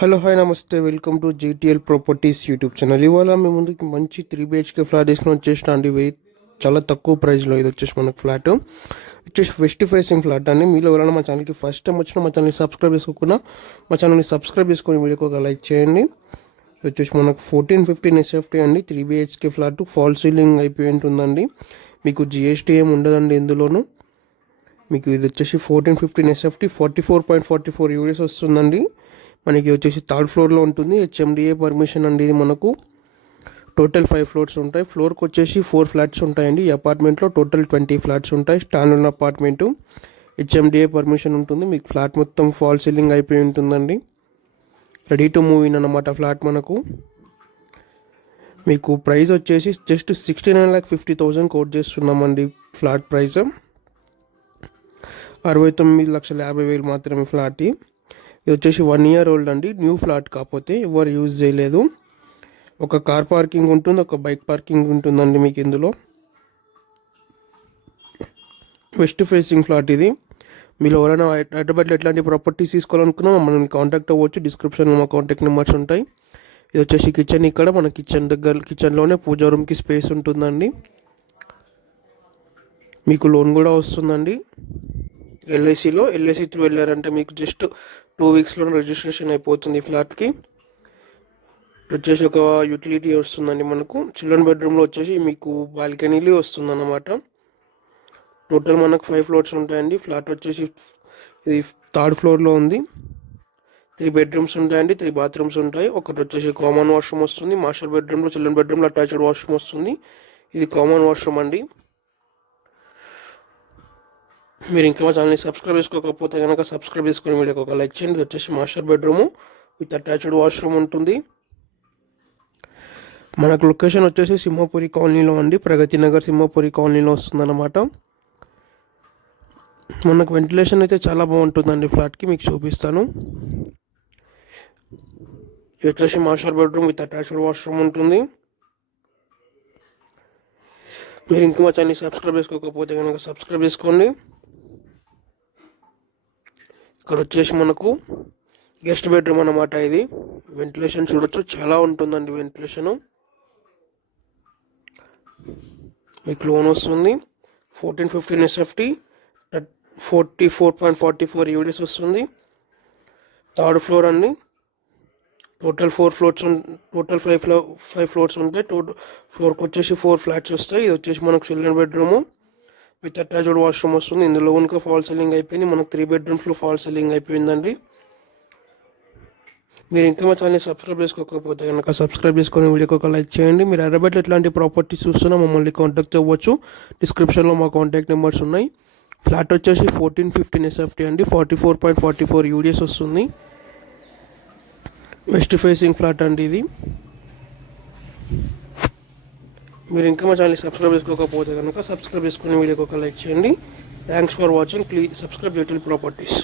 Hello hi నమస్తే, welcome to GTL properties YouTube channel. ఇవాళ మీ ముందుకి మంచి 3 BHK ఫ్లాట్ తీసుకుని వచ్చేసిన అండి. చాలా తక్కువ ప్రైస్లో ఇది వచ్చేసి మనకు ఫ్లాట్ వచ్చేసి వెస్ట్ ఫేసింగ్ ఫ్లాట్ అండి. మీలో ఎవరైనా మా ఛానల్కి ఫస్ట్ టైం వచ్చినా మా ఛానల్ని సబ్స్క్రైబ్ చేసుకోకుండా మా ఛానల్ని సబ్స్క్రైబ్ చేసుకొని వీడియోకి ఒక లైక్ చేయండి. ఇది వచ్చేసి మనకు 1415 SFT అండి. 3 BHK ఫ్లాట్ ఫాల్ సీలింగ్ అయిపోయి ఉంటుందండి. మీకు GST ఏమి ఉండదండి ఇందులోను. మీకు ఇది వచ్చేసి 1415 SFT 44.44 యూడిఎస్ వస్తుందండి. మనకి వచ్చేసి థర్డ్ ఫ్లోర్లో ఉంటుంది. HMDA పర్మిషన్ అండి. ఇది మనకు టోటల్ 5 ఫ్లోర్స్ ఉంటాయి. ఫ్లోర్కి వచ్చేసి 4 ఫ్లాట్స్ ఉంటాయండి. ఈ అపార్ట్మెంట్లో టోటల్ 20 ఫ్లాట్స్ ఉంటాయి. స్టాండర్డ్ అపార్ట్మెంట్, HMDA పర్మిషన్ ఉంటుంది. మీకు ఫ్లాట్ మొత్తం ఫాల్ సీలింగ్ అయిపోయి ఉంటుందండి. రెడీ టు మూవ్ ఇన్ అన్నమాట ఫ్లాట్ మనకు. మీకు ప్రైస్ వచ్చేసి జస్ట్ 69,50,000 కోట్ చేస్తున్నామండి. ఫ్లాట్ ప్రైస్ 69,50,000 మాత్రమే ఫ్లాట్. ఇది వచ్చేసి 1 year ఓల్డ్ అండి. న్యూ ఫ్లాట్ కాకపోతే ఎవరు యూజ్ చేయలేదు. ఒక కార్ పార్కింగ్ ఉంటుంది, ఒక బైక్ పార్కింగ్ ఉంటుందండి మీకు ఇందులో. వెస్ట్ ఫేసింగ్ ఫ్లాట్ ఇది. మీరు ఎవరైనా హైదరాబాద్లో ఎట్లాంటి ప్రాపర్టీస్ తీసుకోవాలనుకున్నా మనల్ని కాంటాక్ట్ అవ్వచ్చు. డిస్క్రిప్షన్లో మా కాంటాక్ట్ నెంబర్స్ ఉంటాయి. ఇది వచ్చేసి కిచెన్. ఇక్కడ మన కిచెన్లోనే పూజా రూమ్కి స్పేస్ ఉంటుందండి. మీకు లోన్ కూడా వస్తుందండి. ఎల్ఐసి త్రూ వెళ్ళారంటే మీకు జస్ట్ 2 weeksలో రిజిస్ట్రేషన్ అయిపోతుంది ఫ్లాట్కి. వచ్చేసి ఒక యూటిలిటీ వస్తుందండి మనకు. చిల్డ్రన్ బెడ్రూమ్లో వచ్చేసి మీకు బాల్కనీలు వస్తుంది అన్నమాట. టోటల్ మనకు 5 ఫ్లోర్స్ ఉంటాయండి. ఫ్లాట్ వచ్చేసి ఇది థర్డ్ ఫ్లోర్లో ఉంది. 3 bedrooms ఉంటాయండి, 3 bathrooms ఉంటాయి. ఒకటి వచ్చేసి కామన్ వాష్రూమ్ వస్తుంది. మాస్టర్ బెడ్రూమ్లో, చిల్డ్రన్ బెడ్రూమ్లో అటాచ్డ్ వాష్రూమ్ వస్తుంది. ఇది కామన్ వాష్రూమ్ అండి. మీరు ఇంకా మా ఛానల్ని సబ్స్క్రైబ్ చేసుకోకపోతే కనుక సబ్స్క్రైబ్ చేసుకుని వీడియోకి ఒక లైక్ చేయండి. ఇది వచ్చేసి master bedroom with attached washroom ఉంటుంది. మనకు లొకేషన్ వచ్చేసి సింహపురి కాలనీలో అండి. ప్రగతి నగర్ సింహపురి కాలనీలో వస్తుందన్నమాట. మనకు వెంటిలేషన్ అయితే చాలా బాగుంటుందండి ఫ్లాట్కి. మీకు చూపిస్తాను. ఇది వచ్చేసి master bedroom with attached washroom ఉంటుంది. మీరు ఇంకా మా ఛానల్ని సబ్స్క్రైబ్ చేసుకోకపోతే కనుక సబ్స్క్రైబ్ చేసుకోండి. ఇక్కడ వచ్చేసి మనకు గెస్ట్ బెడ్రూమ్ అన్నమాట. ఇది వెంటిలేషన్ చూడొచ్చు, చాలా ఉంటుందండి వెంటిలేషను. మీకు లోన్ వస్తుంది. 1415 SFT 44.44 యూడిఎస్ వస్తుంది. థర్డ్ ఫ్లోర్ అండి. టోటల్ 5 ఫ్లోర్స్ ఉంటాయి. ఫ్లోర్కి వచ్చేసి 4 ఫ్లాట్స్ వస్తాయి. ఇది వచ్చేసి మనకు children bedroom with attached washroom వస్తుంది. ఇందులో కనుక ఫాల్ సీలింగ్ అయిపోయింది. మనకు 3 bedrooms ఫాల్ సీలింగ్ అయిపోయిందండి. మీరు ఇంకా మా ఛానల్ని సబ్స్క్రైబ్ చేసుకోకపోతే కనుక సబ్స్క్రైబ్ చేసుకొని వీడియోకి ఒక లైక్ చేయండి. మీరు హైదరాబాద్లో ఎట్లాంటి ప్రాపర్టీస్ చూస్తున్నా మమ్మల్ని కాంటాక్ట్ అవ్వచ్చు. డిస్క్రిప్షన్లో మా కాంటాక్ట్ నెంబర్స్ ఉన్నాయి. ఫ్లాట్ వచ్చేసి 1415 SFT అండి. 44.44 యూడిఎస్ వస్తుంది. వెస్ట్ ఫేసింగ్ ఫ్లాట్ అండి ఇది. మీరు ఇంకా మా ఛానల్ని సబ్స్క్రైబ్ చేసుకోకపోతే కనుక సబ్స్క్రైబ్ చేసుకుని వీడియోకి ఒక లైక్ చేయండి. Thanks for watching. Please subscribe GTL properties.